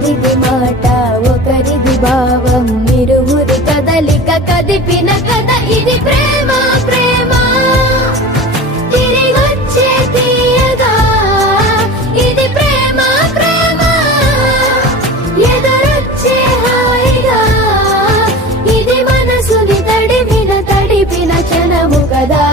ఒకరిది మాట ఒకరిది భావం ఇరువురి కదలిక కదిపిన కథ ఇది ప్రేమ ప్రేమ తిరిగొచ్చే తీయగా ఇది ప్రేమ ప్రేమ ఎదరొచ్చే హాయిగా ఇది మనసుని తడిపిన క్షణము కదా.